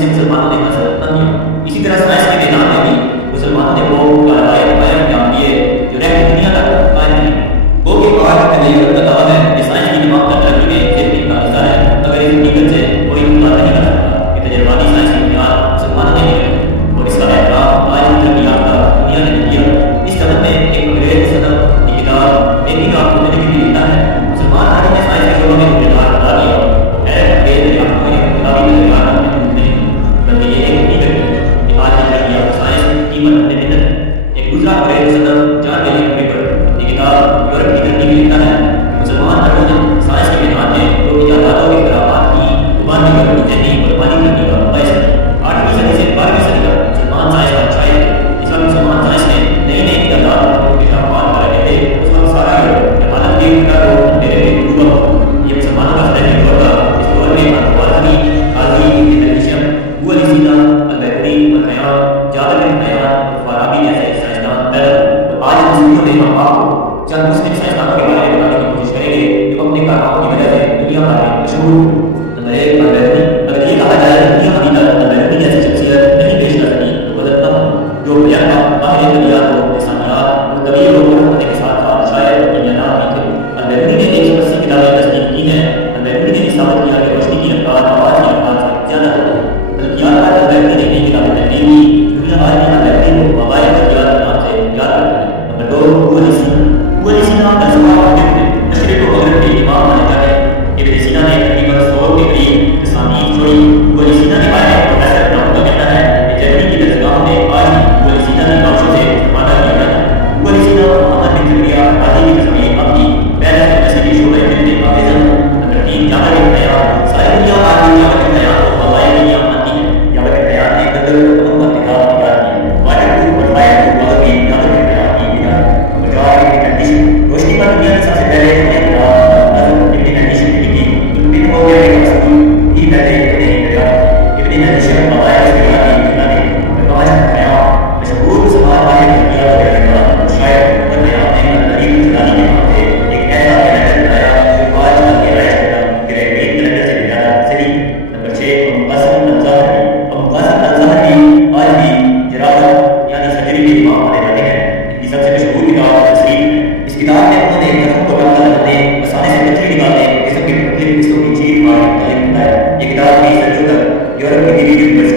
سے مسلمانوں نے حاصل نہ کیا. اسی طرح سائنس کے میدان میں بھی مسلمانوں نے وہ کارروائیاں انجام دیے جو رہتی دنیا تک قائم نہیں. وہ کہ آج تغیر کا دعویٰ ہے کہ سائنس کی دماغ کا ترقی میں زندگی کا حصہ ہے، اگر اس حقیقت سے کوئی انکار نہیں کر سکتا کہ تجرباتی سائنس کی بنیاد مسلمانوں نے کی ہے اور اس کا احترام آج کی ترقی یافتہ دنیا نے کیا. اس قدم میں ایک انگریز صدر ٹھیکیدار نیکی کا مندرجہ بھی لکھتا ہے مسلمان آدمی نے سائنس کے شعبوں میں کردار ادا کیا اور حیرت انگیز ریاستوں میں انقلابی نظریات میں محدود نہیں بلکہ یہ ایک حقیقت ہے کہ آج کی ترقی یافتہ سائنس قیمت محنت. ایک دوسرا انگریز صدر جان ویلیم پیپر یہ کتاب یورپ کی ترقی میں لکھتا ہے مسلمان ترجمہ سائنس کے میدان میں جو ایجادات اور اختراعات کی قربانی کرنے ذہنی قربانی کرنے کا باعث ہے. 8ویں صدی سے 12ویں صدی تک مسلمان سائنس کا شاید اس وقت مسلمان سائنس نے نئی نئی ایجادات اور اختراعات کر رہے تھے. اس وقت سارا یورپ عالم کے اٹھا کو میرے لیے ڈوبا یہ مسلمانوں کا ذہنی دور تھا. اس دور میں الفارسی قاضی ٹیلیویژن وہ علی سینا البیرونی الخیام جابر بن حیان اور فارابی جیسے سائنسدان پیدا ہوئے. آج مسلمانوں نے ہم آپ کو چند مسلم سائنسدانوں کے بارے میں بتانے کی کوشش کریں گے جو اپنے کارناموں کی وجہ سے دنیا بھر میں مشہور. نمبر 1 البیرونی. اگر یہ کہا جائے دنیا حقیقت البیرونی جیسی شخصیت نہیں پیش کر سکی تو غلط نہ ہو. جو بیان باہر طبیعت و لسانیات اور طبیعت و روح کے ساتھ ساتھ شاعر اور بیانات لکھے. البیرونی نے 180 کتابیں تصدیق کی ہیں. البیرونی نے ثابت کیا کہ روشنی کی رفتار آواز کی رفتار سے زیادہ ہوتی ہے. بلکیات پر البیرونی نے کئی کتابیں تحریر کی. دنیا آج بھی البیرونی کو وبائی بلکیات کے نام سے یاد کرتی ہے. نمبر 2 وہ علی سینا. وہ علی سینا فلسفہ اور فکر میں مشرق و مغرب کے امام مانا جاتا ہے. ابن سینا نے تقریباً 100 کے قریب تصانیف چھوڑی. وہ علی سینا کے بارے میں پروفیسر براؤن کا کہنا ہے کہ جرمنی کی درسگاہوں میں آج بھی وہ علی سینا کی بخشوں سے مانا کیا جاتا ہے. وہ علی سینا اور محمد بن زکریا آدھی کی تصویر اپنی پہلے نسل کی شعبہ علم میں حافظ ہیں. نمبر 3 جابر بن حیان. ساری دنیا آج بھی جابر بن حیان کو فضائل دنیا مانتی ہے. جابر بن حیان نے قدر و محمد نکاح تیار کی. واٹر پروف اور فائر پروف مگر بھی جابر بن حیان کی بنا. Number 4 condition. روشنی پر دنیا میں سب سے پہلے یورپ کی